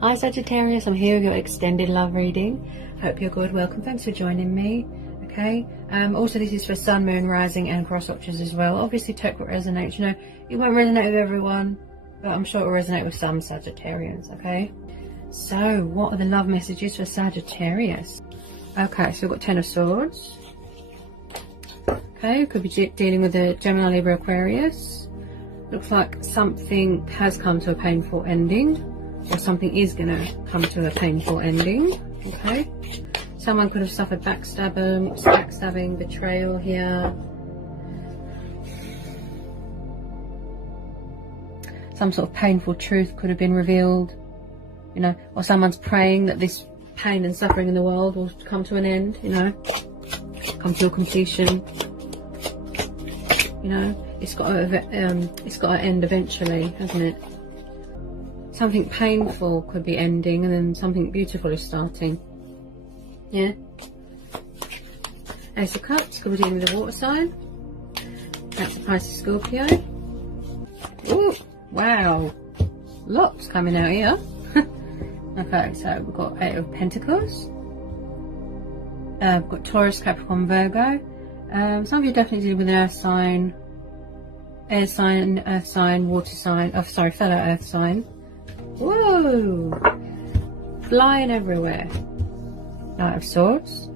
Hi Sagittarius, I'm here with your extended love reading. Hope you're good. Welcome. Thanks for joining me. Okay. Also, this is for Sun, Moon, Rising, and cross watchers as well. Obviously, take what resonates. You know, it won't resonate with everyone, but I'm sure it will resonate with some Sagittarians. Okay. So, what are the love messages for Sagittarius? Okay, so we've got Ten of Swords. Okay, could be dealing with a Gemini, Libra, Aquarius. Looks like something has come to a painful ending, or something is going to come to a painful ending. Okay, someone could have suffered backstabbing, betrayal here. Some sort of painful truth could have been revealed, you know, or someone's praying that this pain and suffering in the world will come to an end, you know, come to a completion. You know, it's got to end eventually, hasn't it? Something painful could be ending, and then something beautiful is starting. Yeah. Ace of Cups could be dealing with a water sign. That's a Pisces, Scorpio. Ooh, wow, lots coming out here. Okay, so we've got Eight of Pentacles. We've got Taurus, Capricorn, Virgo. Some of you definitely dealing with an earth sign, air sign, earth sign, water sign. Oh, sorry, fellow earth sign. Whoa! Flying everywhere. Knight of Swords.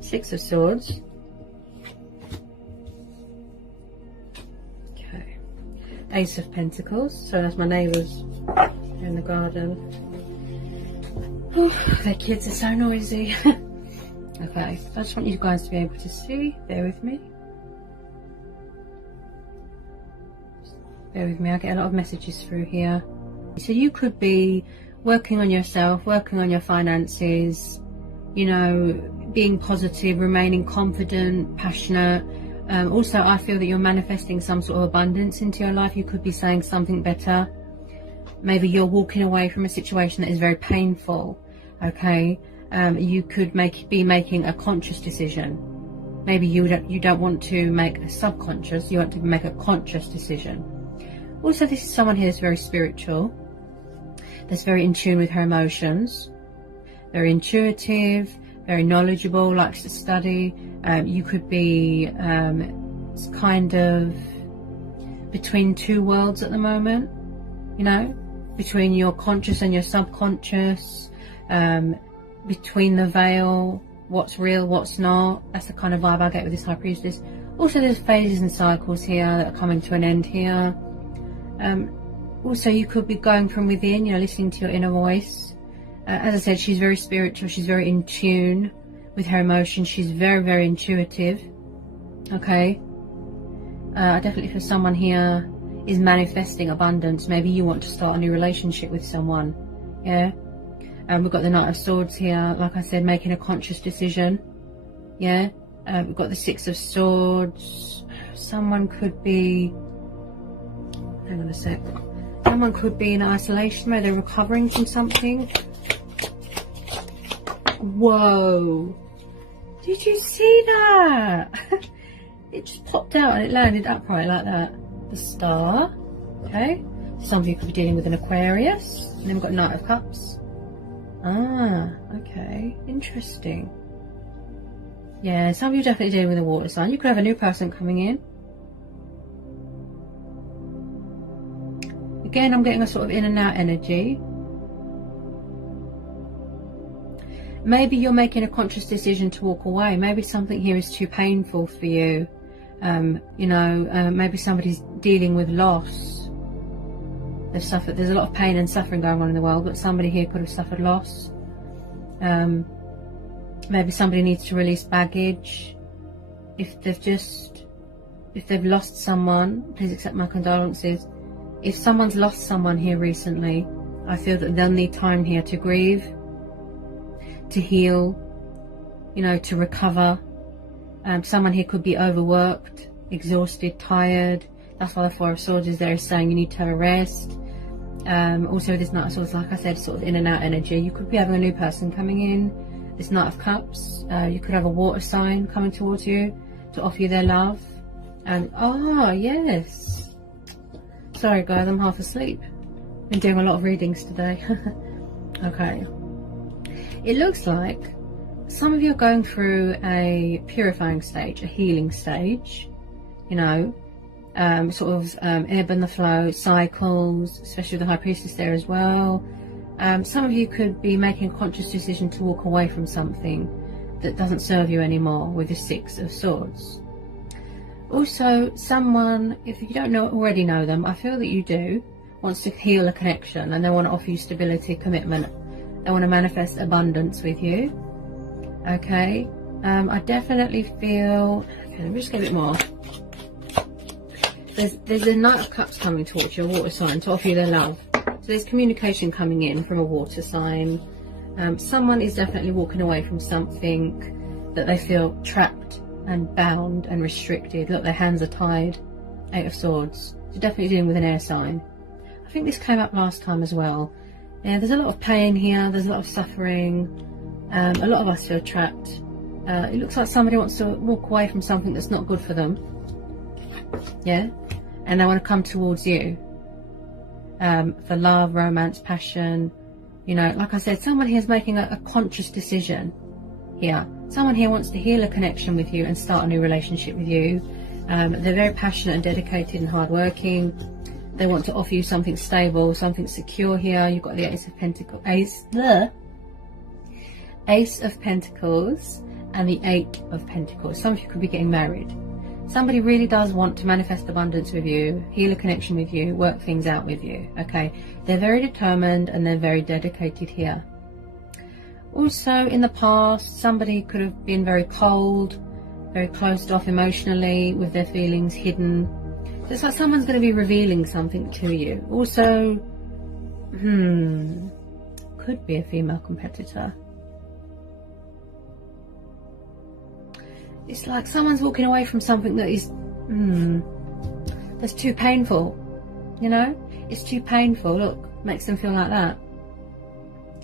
Six of Swords. Okay. Ace of Pentacles. So that's my neighbours in the garden. Oh, their kids are so noisy. Okay, so I just want you guys to be able to see. Bear with me. Bear with me, I get a lot of messages through here. So you could be working on yourself, working on your finances, you know, being positive, remaining confident, passionate. Also, I feel that you're manifesting some sort of abundance into your life. You could be saying something better. Maybe you're walking away from a situation that is very painful. Okay, you could be making a conscious decision. Maybe you don't want to make a subconscious, you want to make a conscious decision. Also, this is someone here that's very spiritual, that's very in tune with her emotions, very intuitive, very knowledgeable, likes to study. You could be kind of between two worlds at the moment, you know, between your conscious and your subconscious, between the veil, what's real, what's not. That's the kind of vibe I get with this High Priestess. Also, there's phases and cycles here that are coming to an end here. Also, you could be going from within, you know, listening to your inner voice. As I said, she's very spiritual. She's very in tune with her emotions. She's very, very intuitive. Okay. I definitely feel someone here is manifesting abundance. Maybe you want to start a new relationship with someone. Yeah. We've got the Knight of Swords here. Like I said, making a conscious decision. Yeah. We've got the Six of Swords. Someone could be... Hang on a sec. Someone could be in isolation where they're recovering from something. Whoa. Did you see that? It just popped out and it landed upright like that. The Star. Okay. Some of you could be dealing with an Aquarius. And then we've got Knight of Cups. Ah, okay. Interesting. Yeah, some of you definitely dealing with a water sign. You could have a new person coming in. Again, I'm getting a sort of in and out energy. Maybe you're making a conscious decision to walk away. Maybe something here is too painful for you. You know, maybe somebody's dealing with loss. They've suffered. There's a lot of pain and suffering going on in the world, but somebody here could have suffered loss. Maybe somebody needs to release baggage. If they've lost someone, please accept my condolences. If someone's lost someone here recently, I feel that they'll need time here to grieve, to heal, you know, to recover. Someone here could be overworked, exhausted, tired. That's why the Four of Swords is there, saying you need to have a rest. Also, this Knight of Swords, like I said, sort of in and out energy. You could be having a new person coming in. This Knight of Cups, you could have a water sign coming towards you to offer you their love. And, oh, yes. Sorry guys, I'm half asleep. Been doing a lot of readings today. Okay. It looks like some of you are going through a purifying stage, a healing stage, you know, sort of ebb and the flow, cycles, especially with the High Priestess there as well. Some of you could be making a conscious decision to walk away from something that doesn't serve you anymore with the Six of Swords. Also, someone, if you don't already know them, I feel that you do, wants to heal a connection, and they want to offer you stability, commitment. They want to manifest abundance with you. Okay, I definitely feel, okay, let me just get a bit more. There's a Knight of Cups coming towards you, a water sign, to offer you their love. So there's communication coming in from a water sign. Someone is definitely walking away from something that they feel trapped and bound and restricted. Look, their hands are tied. Eight of Swords. So definitely dealing with an air sign. I think this came up last time as well. Yeah, there's a lot of pain here. There's a lot of suffering. A lot of us feel trapped. It looks like somebody wants to walk away from something that's not good for them. Yeah, and they want to come towards you for love, romance, passion. You know, like I said, someone here is making a conscious decision here. Someone here wants to heal a connection with you and start a new relationship with you. They're very passionate and dedicated and hardworking. They want to offer you something stable, something secure here. You've got the Ace of Pentacles, Ace of Pentacles and the Eight of Pentacles. Some of you could be getting married. Somebody really does want to manifest abundance with you, heal a connection with you, work things out with you. Okay, they're very determined and they're very dedicated here. Also, in the past, somebody could have been very cold, very closed off emotionally, with their feelings hidden. So it's like someone's going to be revealing something to you. Also, could be a female competitor. It's like someone's walking away from something that is, that's too painful, you know? It's too painful. Look, makes them feel like that.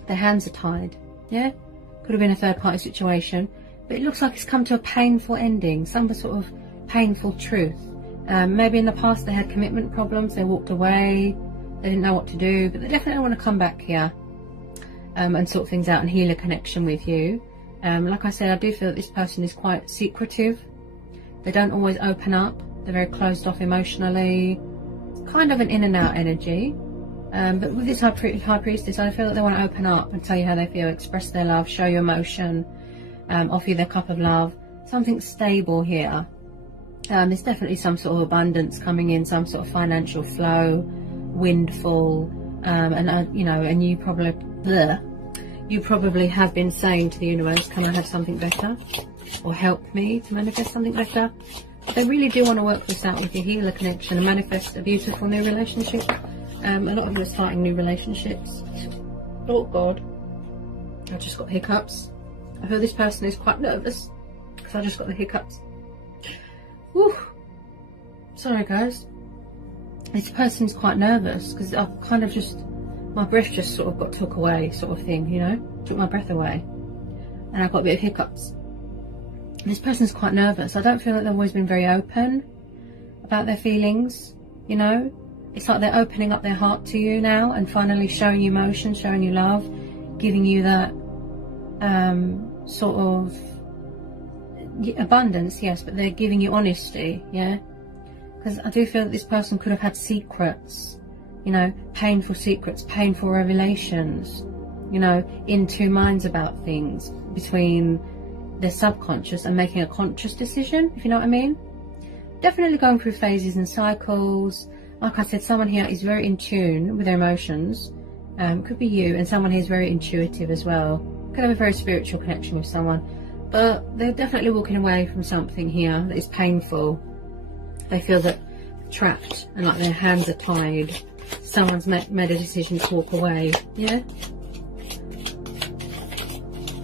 Their hands are tied, yeah? Could have been a third party situation, but it looks like it's come to a painful ending, some sort of painful truth. Maybe in the past they had commitment problems, they walked away, they didn't know what to do, but they definitely want to come back here and sort things out and heal a connection with you. Like I said, I do feel that this person is quite secretive. They don't always open up. They're very closed off emotionally. Kind of an in and out energy. But with this High Priestess, I feel that they want to open up and tell you how they feel, express their love, show you emotion, offer you their cup of love. Something stable here. There's definitely some sort of abundance coming in, some sort of financial flow, windfall, and you know, and you probably have been saying to the universe, can I have something better? Or help me to manifest something better? They really do want to work this out with you, heal a connection and manifest a beautiful new relationship. A lot of you are starting new relationships. Oh God, I just got hiccups. I feel this person is quite nervous because I just got the hiccups. Whew. Sorry guys. This person's quite nervous because I've kind of just, my breath just sort of got took away, sort of thing, you know, took my breath away, and I got a bit of hiccups. This person's quite nervous. I don't feel like they've always been very open about their feelings, you know. It's like they're opening up their heart to you now and finally showing you emotion, showing you love, giving you that sort of abundance, yes, but they're giving you honesty, yeah. Because I do feel that this person could have had secrets, you know, painful secrets, painful revelations, you know, in two minds about things, between their subconscious and making a conscious decision, if you know what I mean. Definitely going through phases and cycles. Like I said, someone here is very in tune with their emotions. Could be you, and someone here is very intuitive as well. Could have a very spiritual connection with someone. But they're definitely walking away from something here that is painful. They feel that trapped and like their hands are tied. Someone's made a decision to walk away, yeah?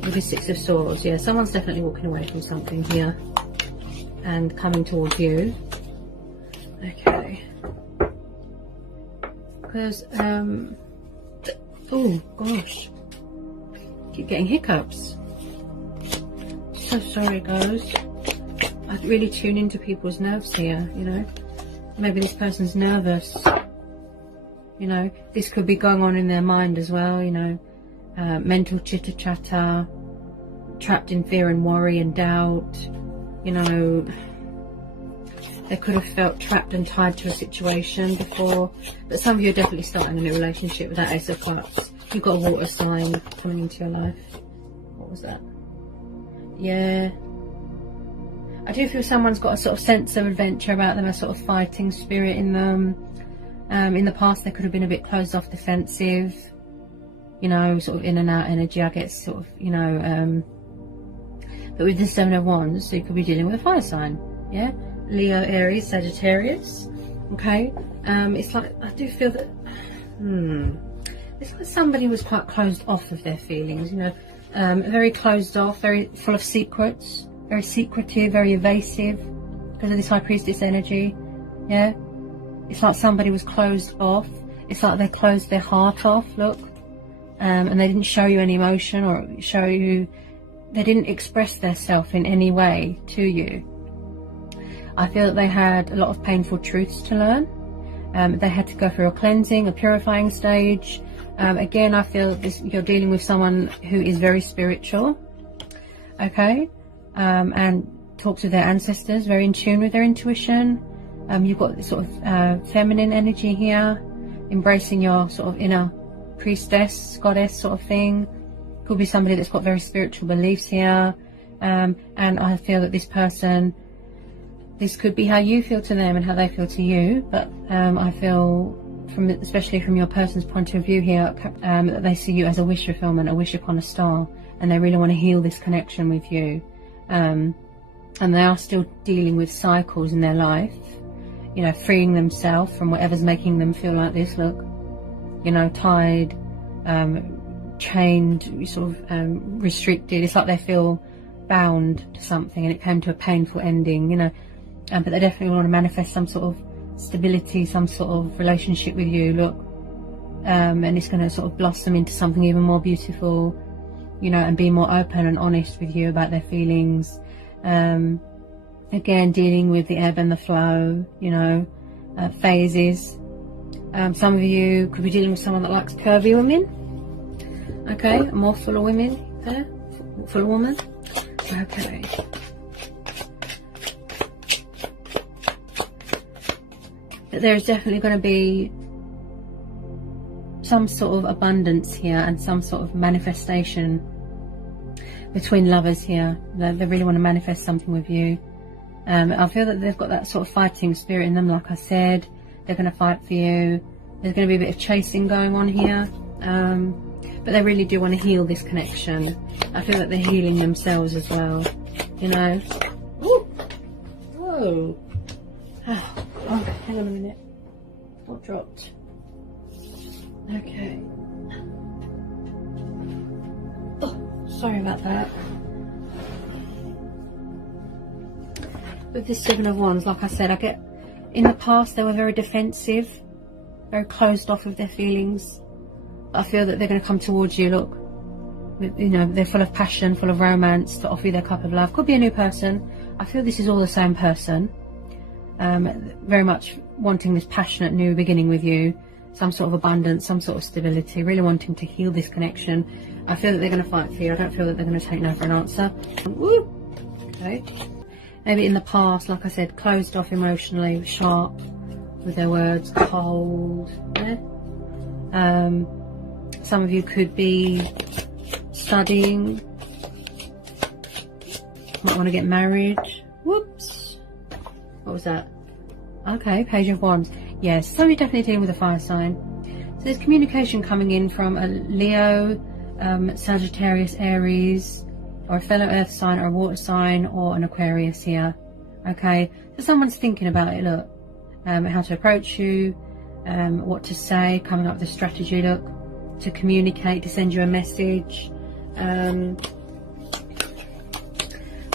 With the Six of Swords, yeah, someone's definitely walking away from something here and coming towards you. Okay. Because, oh gosh, keep getting hiccups. So sorry guys. I really tune into people's nerves here, you know. Maybe this person's nervous. You know, this could be going on in their mind as well, you know, mental chitter chatter, trapped in fear and worry and doubt. You know, they could have felt trapped and tied to a situation before, but some of you are definitely starting a new relationship with that Ace of Cups. You've got a water sign coming into your life. What was that? Yeah, I do feel someone's got a sort of sense of adventure about them, a sort of fighting spirit in them. In the past they could have been a bit closed off, defensive, you know, sort of in and out energy, I guess, sort of, you know, but with the Seven of Wands, so you could be dealing with a fire sign, yeah? Leo, Aries, Sagittarius, okay? It's like, I do feel that, it's like somebody was quite closed off of their feelings, you know, very closed off, very full of secrets, very secretive, very evasive, because of this High Priestess energy, yeah? It's like somebody was closed off. It's like they closed their heart off, look, and they didn't show you any emotion, or show you, they didn't express themselves in any way to you. I feel that they had a lot of painful truths to learn. They had to go through a cleansing, a purifying stage. Again, I feel that you're dealing with someone who is very spiritual, okay, and talks with their ancestors, very in tune with their intuition. You've got this sort of feminine energy here, embracing your sort of inner priestess, goddess sort of thing. Could be somebody that's got very spiritual beliefs here, and I feel that this person, this could be how you feel to them and how they feel to you, but I feel, especially from your person's point of view here, that they see you as a wish fulfillment, a wish upon a star, and they really want to heal this connection with you. And they are still dealing with cycles in their life, you know, freeing themselves from whatever's making them feel like this, look, you know, tied, chained, sort of restricted. It's like they feel bound to something and it came to a painful ending, you know, but they definitely want to manifest some sort of stability, some sort of relationship with you, look, and it's going to sort of blossom into something even more beautiful, you know, and be more open and honest with you about their feelings. Again, dealing with the ebb and the flow, you know, phases. Some of you could be dealing with someone that likes curvy women, okay, more fuller women there, fuller woman, okay. But there's definitely going to be some sort of abundance here and some sort of manifestation between lovers here. They really want to manifest something with you. I feel that they've got that sort of fighting spirit in them, like I said. They're going to fight for you. There's going to be a bit of chasing going on here. But they really do want to heal this connection. I feel that they're healing themselves as well, you know. Ooh. Whoa. Oh, hang on a minute. What dropped? Okay. Oh, sorry about that. With this Seven of Wands, like I said, I get, in the past they were very defensive, very closed off of their feelings. I feel that they're going to come towards you, look, with, you know, they're full of passion, full of romance, to offer you their cup of love. Could be a new person. I feel this is all the same person. Very much wanting this passionate new beginning with you, some sort of abundance, some sort of stability, really wanting to heal this connection. I feel that they're going to fight for you. I don't feel that they're going to take no for an answer. Woo! Okay. Maybe in the past, like I said, closed off emotionally, sharp with their words, cold. Yeah? Some of you could be studying, might want to get married. Whoops. What was that? Okay, Page of Wands. Yes, so you're definitely dealing with a fire sign. So there's communication coming in from a Leo, Sagittarius, Aries, or a fellow earth sign, or a water sign, or an Aquarius here. Okay, so someone's thinking about it, look, how to approach you, what to say, coming up with a strategy, look, to communicate, to send you a message.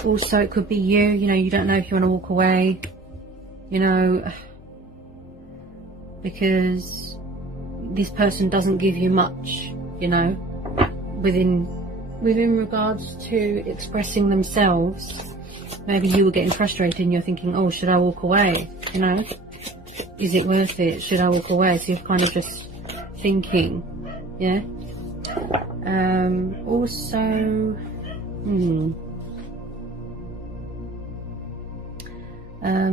Also, it could be you know, you don't know if you want to walk away, you know, because this person doesn't give you much, you know, within regards to expressing themselves. Maybe you were getting frustrated and you're thinking, oh, should I walk away, you know, is it worth it, should I walk away? So you've kind of just thinking. Yeah. Also,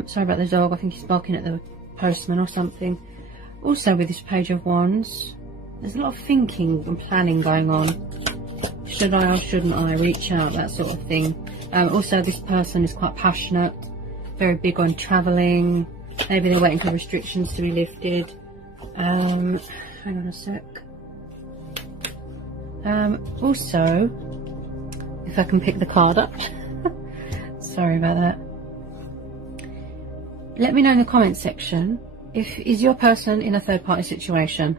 sorry about the dog, I think he's barking at the postman or something. Also with this Page of Wands, there's a lot of thinking and planning going on. Should I or shouldn't I reach out, that sort of thing. Also this person is quite passionate, very big on travelling. Maybe they're waiting for restrictions to be lifted. Hang on a sec. Also, if I can pick the card up. Sorry about that. Let me know in the comments section, is your person in a third party situation?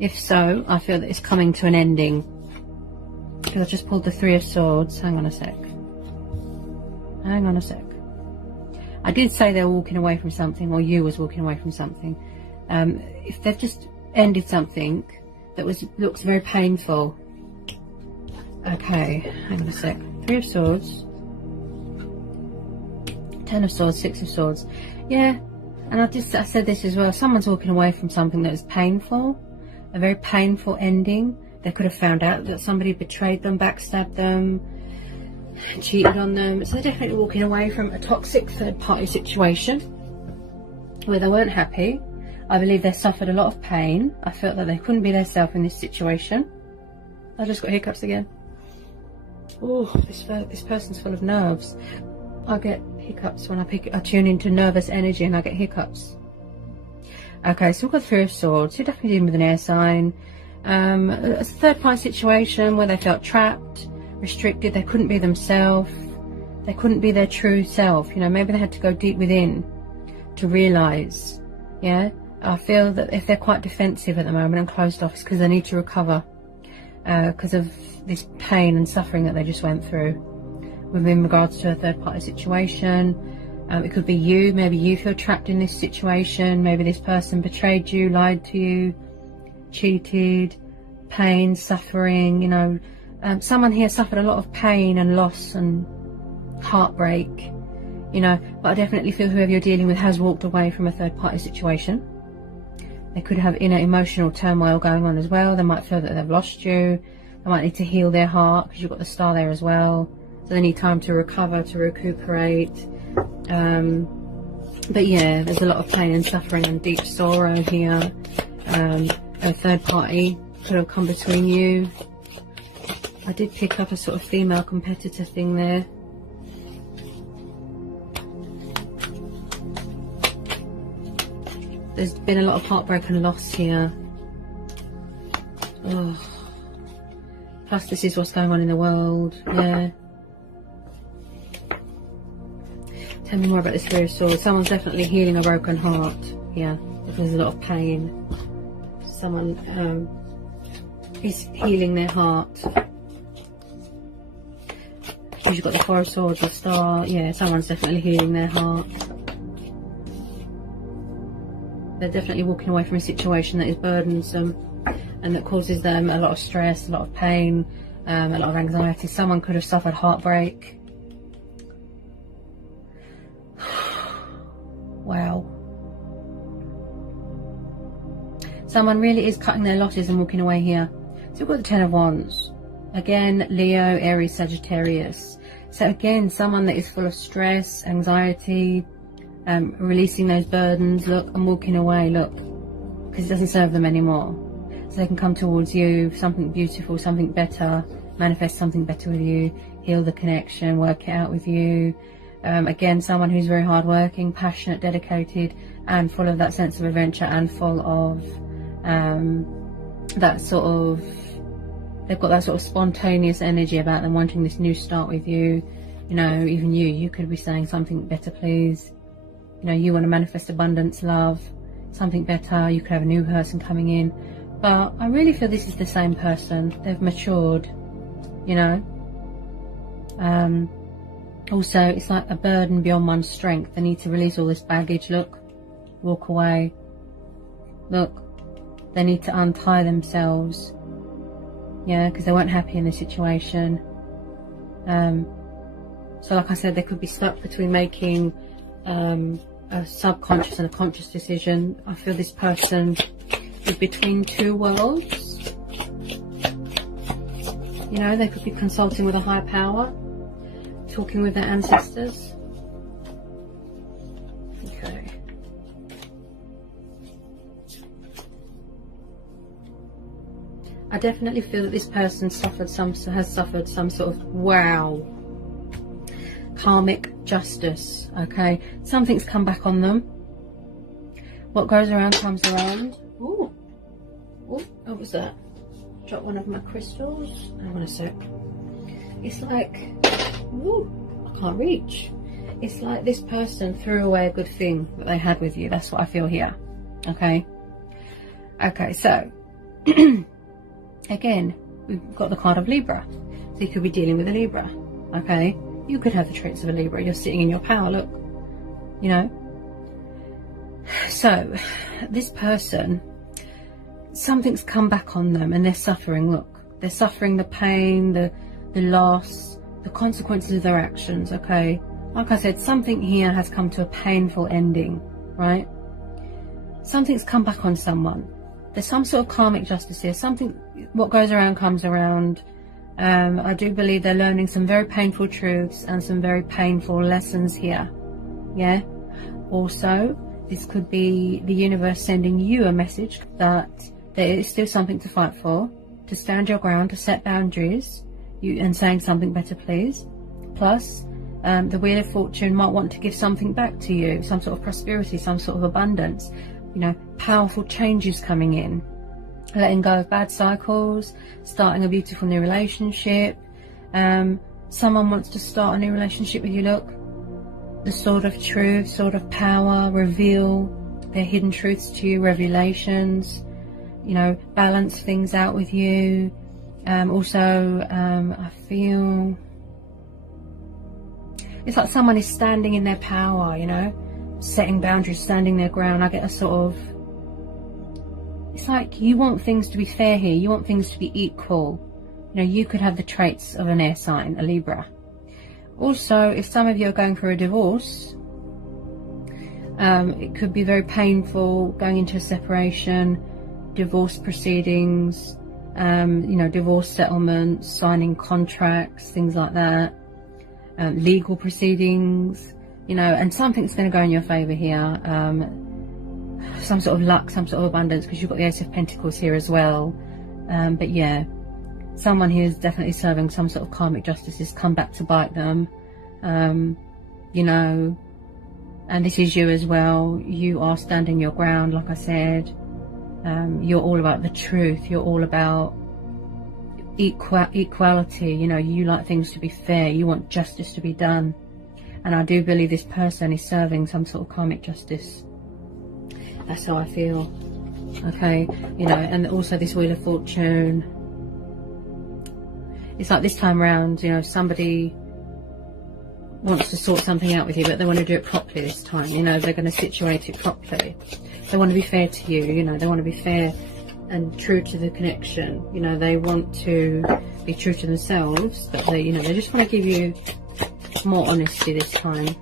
If so, I feel that it's coming to an ending. Because I just pulled the Three of Swords. Hang on a sec. Hang on a sec. I did say they were walking away from something, or you was walking away from something. If they've just ended something that looks very painful. Okay, hang on a sec. Three of Swords, Ten of Swords, Six of Swords. Yeah, and I said this as well. Someone's walking away from something that is painful, a very painful ending. They could have found out that somebody betrayed them, backstabbed them, cheated on them. So they're definitely walking away from a toxic third party situation where they weren't happy. I believe they suffered a lot of pain. I felt that they couldn't be themselves in this situation. I just got hiccups again. Oh, this person's full of nerves. I get hiccups when I tune into nervous energy, and I get hiccups. Okay, so we've got Three of Swords. You're definitely dealing with an air sign. A third party situation where they felt trapped, restricted. They couldn't be themselves. They couldn't be their true self. You know, maybe they had to go deep within to realise. Yeah, I feel that if they're quite defensive at the moment and closed off, it's because they need to recover because of this pain and suffering that they just went through within regards to a third party situation. It could be you. Maybe you feel trapped in this situation. Maybe this person betrayed you, lied to you, cheated, pain, suffering. You know, someone here suffered a lot of pain and loss and heartbreak. You know, but I definitely feel whoever you're dealing with has walked away from a third party situation. They could have inner emotional turmoil going on as well. They might feel that they've lost you. They might need to heal their heart, because you've got the Star there as well. So they need time to recover, to recuperate. But yeah, there's a lot of pain and suffering and deep sorrow here. A third party could have come between you. I did pick up a sort of female competitor thing there. There's been a lot of heartbreak and loss here. Oh. Plus this is what's going on in the world. Yeah. Tell me more about this Three of Swords. Someone's definitely healing a broken heart here. There's a lot of pain. Someone is healing their heart. Because you've got the Four of Swords, the Star. Yeah, someone's definitely healing their heart. They're definitely walking away from a situation that is burdensome and that causes them a lot of stress, a lot of pain, a lot of anxiety. Someone could have suffered heartbreak. Wow. Someone really is cutting their losses and walking away here. So we've got the Ten of Wands. Again, Leo, Aries, Sagittarius. So again, someone that is full of stress, anxiety, releasing those burdens. Look, I'm walking away, look, because it doesn't serve them anymore. So they can come towards you, something beautiful, something better, manifest something better with you, heal the connection, work it out with you. Again, someone who's very hardworking, passionate, dedicated, and full of that sense of adventure, and full of that sort of, they've got that sort of spontaneous energy about them, wanting this new start with you. You know, even you could be saying something better, please. You know, you want to manifest abundance, love, something better. You could have a new person coming in. But I really feel this is the same person. They've matured, you know. Also, it's like a burden beyond one's strength. They need to release all this baggage. Look, walk away. Look, they need to untie themselves. Yeah, because they weren't happy in the situation. So like I said, they could be stuck between making a subconscious and a conscious decision. I feel this person the between two worlds. You know, they could be consulting with a higher power, talking with their ancestors. Okay. I definitely feel that this person has suffered some sort of, wow, karmic justice. Okay, something's come back on them. What goes around comes around. Ooh, ooh, what was that? Drop one of my crystals. Hang on a sec. It's like, ooh, I can't reach. It's like this person threw away a good thing that they had with you. That's what I feel here. Okay. Okay, so again, we've got the card of Libra. So you could be dealing with a Libra. Okay. You could have the traits of a Libra. You're sitting in your power, look. You know. So this person, something's come back on them and they're suffering. Look, they're suffering the pain, the loss, the consequences of their actions. Okay, like I said, something here has come to a painful ending, right? Something's come back on someone. There's some sort of karmic justice here. Something, what goes around comes around. I do believe they're learning some very painful truths and some very painful lessons here. Yeah. Also, this could be the universe sending you a message that there is still something to fight for, to stand your ground, to set boundaries, and saying something better, please. Plus, the Wheel of Fortune might want to give something back to you, some sort of prosperity, some sort of abundance. You know, powerful changes coming in, letting go of bad cycles, starting a beautiful new relationship. Someone wants to start a new relationship with you. Look, the Sword of Truth, Sword of Power, reveal their hidden truths to you, revelations, you know, balance things out with you. Also, I feel it's like someone is standing in their power, you know, setting boundaries, standing their ground. I get a sort of, it's like you want things to be fair here. You want things to be equal. You know, you could have the traits of an air sign, a Libra. Also, if some of you are going through a divorce, it could be very painful going into a separation, divorce proceedings, you know, divorce settlements, signing contracts, things like that, legal proceedings, you know, and something's going to go in your favour here. Some sort of luck, some sort of abundance, because you've got the Ace of Pentacles here as well. But yeah, someone here is definitely serving some sort of karmic justice has come back to bite them. You know, and this is you as well. You are standing your ground, like I said. You're all about the truth. You're all about equality. You know, you like things to be fair. You want justice to be done. And I do believe this person is serving some sort of karmic justice. That's how I feel. Okay, you know, and also this Wheel of Fortune. It's like this time around, you know, somebody wants to sort something out with you, but they want to do it properly this time. You know, they're going to situate it properly. They want to be fair to you. You know, they want to be fair and true to the connection. You know, they want to be true to themselves, but they, you know, they just want to give you more honesty this time.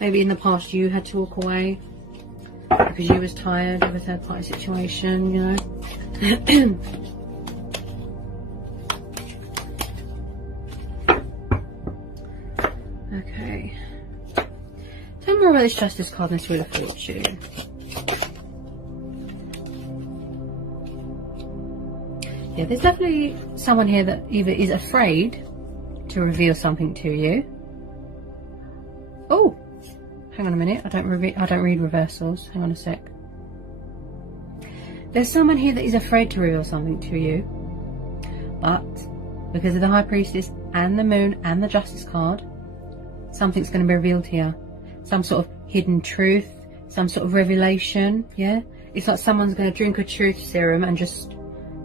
Maybe in the past you had to walk away because you was tired of a third party situation, you know. Okay. Tell me more about this Justice card and this Wheel of Fortune. Yeah, there's definitely someone here that either is afraid to reveal something to you. Oh, hang on a minute. I don't read reversals. Hang on a sec. There's someone here that is afraid to reveal something to you, but because of the High Priestess and the Moon and the Justice card, something's going to be revealed here. Some sort of hidden truth, some sort of revelation. Yeah, it's like someone's going to drink a truth serum and just,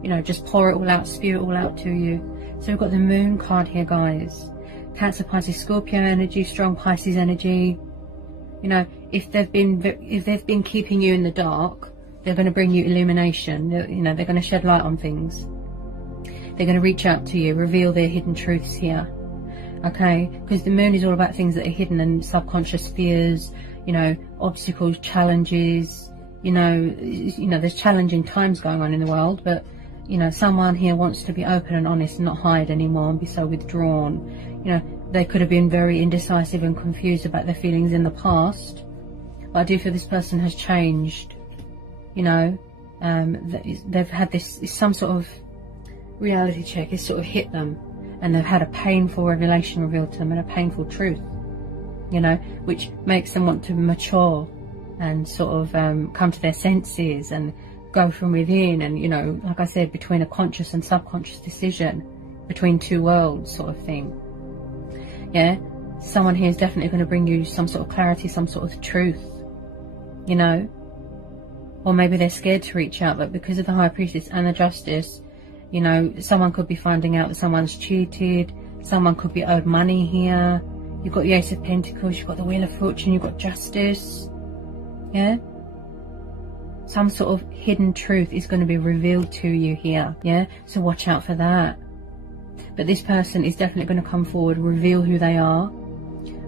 you know, just pour it all out, spew it all out to you. So we've got the Moon card here, guys. Cancer, Pisces, Scorpio energy, strong Pisces energy. You know, if they've been keeping you in the dark, they're going to bring you illumination. You know, they're going to shed light on things. They're going to reach out to you, reveal their hidden truths here. Okay, because the Moon is all about things that are hidden and subconscious fears, you know, obstacles, challenges, you know, there's challenging times going on in the world, but, you know, someone here wants to be open and honest and not hide anymore and be so withdrawn. You know, they could have been very indecisive and confused about their feelings in the past, but I do feel this person has changed. You know, they've had some sort of reality check. It's sort of hit them, and they've had a painful revelation revealed to them, and a painful truth, you know, which makes them want to mature and sort of come to their senses and go from within. And, you know, like I said, between a conscious and subconscious decision, between two worlds sort of thing. Yeah, someone here is definitely going to bring you some sort of clarity, some sort of truth, you know. Or maybe they're scared to reach out, but because of the High Priestess and the Justice, you know, someone could be finding out that someone's cheated, someone could be owed money here. You've got the Ace of Pentacles, you've got the Wheel of Fortune, you've got Justice. Yeah? Some sort of hidden truth is going to be revealed to you here. Yeah? So watch out for that. But this person is definitely going to come forward, reveal who they are.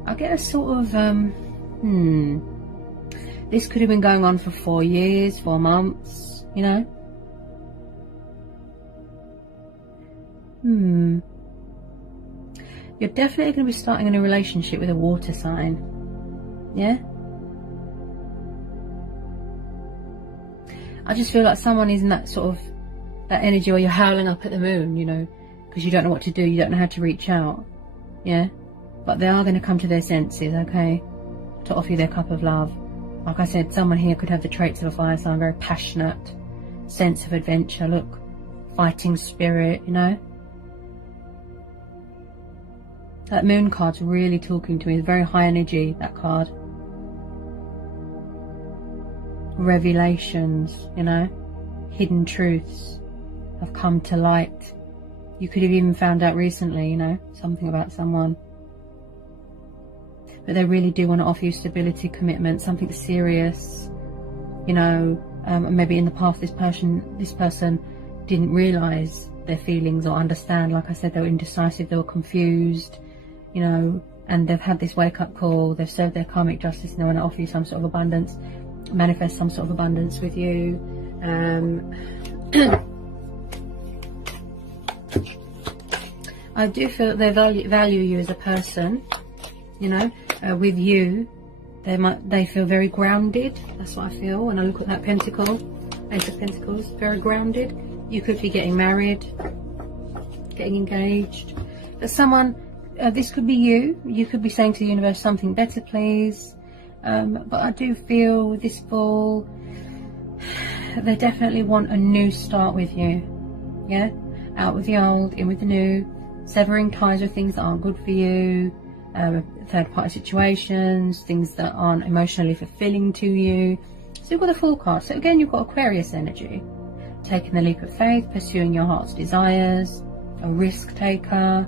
I get a sort of, this could have been going on for 4 years, 4 months, you know. You're definitely going to be starting a new relationship with a water sign. Yeah? I just feel like someone is in that sort of, that energy where you're howling up at the moon, you know, because you don't know what to do, you don't know how to reach out. Yeah? But they are going to come to their senses, okay, to offer you their cup of love. Like I said, someone here could have the traits of a fire sign, very passionate, sense of adventure, look, fighting spirit, you know. That moon card's really talking to me, it's very high energy, that card. Revelations, you know, hidden truths have come to light. You could have even found out recently, you know, something about someone. But they really do want to offer you stability, commitment, something serious, you know. Maybe in the past this person didn't realise their feelings or understand. Like I said, they were indecisive, they were confused, you know, and they've had this wake-up call, they've served their karmic justice, and they want to offer you some sort of abundance, manifest some sort of abundance with you. I do feel that they value you as a person, you know. With you, they feel very grounded. That's what I feel when I look at that pentacle, Ace of Pentacles, very grounded. You could be getting married, getting engaged. But someone, this could be you. You could be saying to the universe, something better, please. But I do feel with this ball, they definitely want a new start with you. Yeah, out with the old, in with the new, severing ties with things that aren't good for you. Third-party situations, things that aren't emotionally fulfilling to you. So you've got a Fool card. So again, you've got Aquarius energy. Taking the leap of faith, pursuing your heart's desires, a risk taker.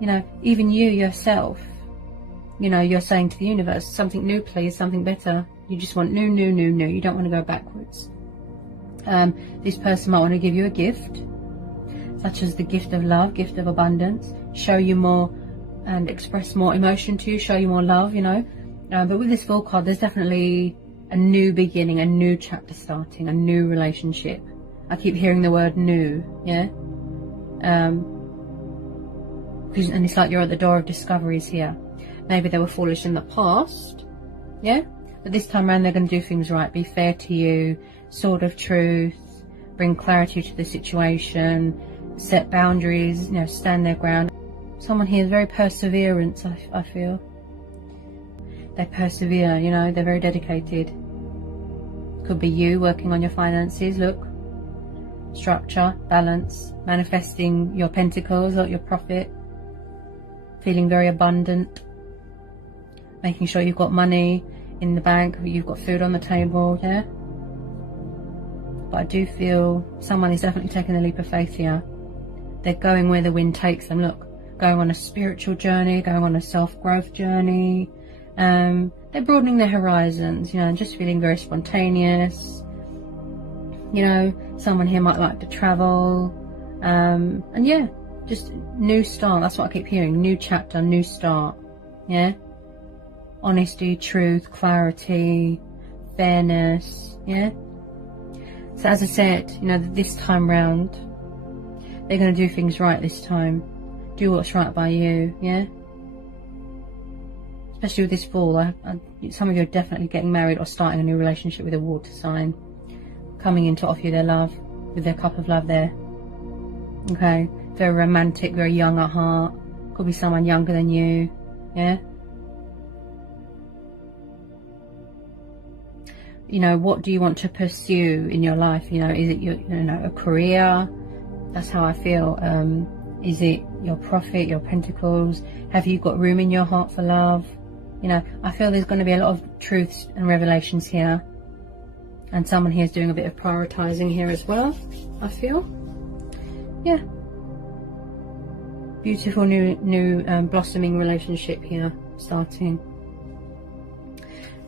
You know, even you yourself, you know, you're saying to the universe, something new please, something better. You just want new. You don't want to go backwards. This person might want to give you a gift, such as the gift of love, gift of abundance, show you more and express more emotion to you, show you more love, you know. But with this Fool card, there's definitely a new beginning, a new chapter starting, a new relationship. I keep hearing the word new, yeah. And it's like you're at the door of discoveries here. Maybe they were foolish in the past, yeah. But this time around, they're going to do things right, be fair to you, sword of truth, bring clarity to the situation, set boundaries, you know, stand their ground. Someone here is very perseverance, I feel. They persevere, you know, they're very dedicated. Could be you working on your finances, look. Structure, balance, manifesting your pentacles, or your profit. Feeling very abundant. Making sure you've got money in the bank, you've got food on the table, yeah. But I do feel someone is definitely taking a leap of faith here. They're going where the wind takes them, look. Going on a spiritual journey, going on a self-growth journey. They're broadening their horizons, you know, and just feeling very spontaneous. You know, someone here might like to travel. And yeah, just new start. That's what I keep hearing. New chapter, new start. Yeah. Honesty, truth, clarity, fairness, yeah. So as I said, you know, this time round, they're going to do things right this time. Do what's right by you, yeah. Especially with this Fool, some of you are definitely getting married or starting a new relationship with a water sign, coming in to offer you their love, with their cup of love there. Okay, very romantic, very young at heart. Could be someone younger than you, yeah. You know, what do you want to pursue in your life? You know, is it your, you know, a career? That's how I feel. Is it your profit, your pentacles? Have you got room in your heart for love? You know, I feel there's going to be a lot of truths and revelations here. And someone here is doing a bit of prioritizing here as well, I feel. Yeah. Beautiful new blossoming relationship here starting.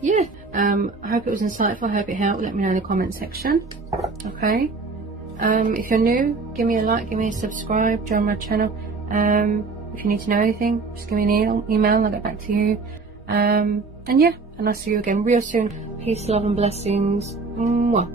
Yeah. I hope it was insightful. I hope it helped. Let me know in the comment section. Okay. If you're new, give me a like, give me a subscribe, join my channel. If you need to know anything, just give me an email and I'll get back to you. And yeah, and I'll see you again real soon. Peace, love and blessings. Mwah.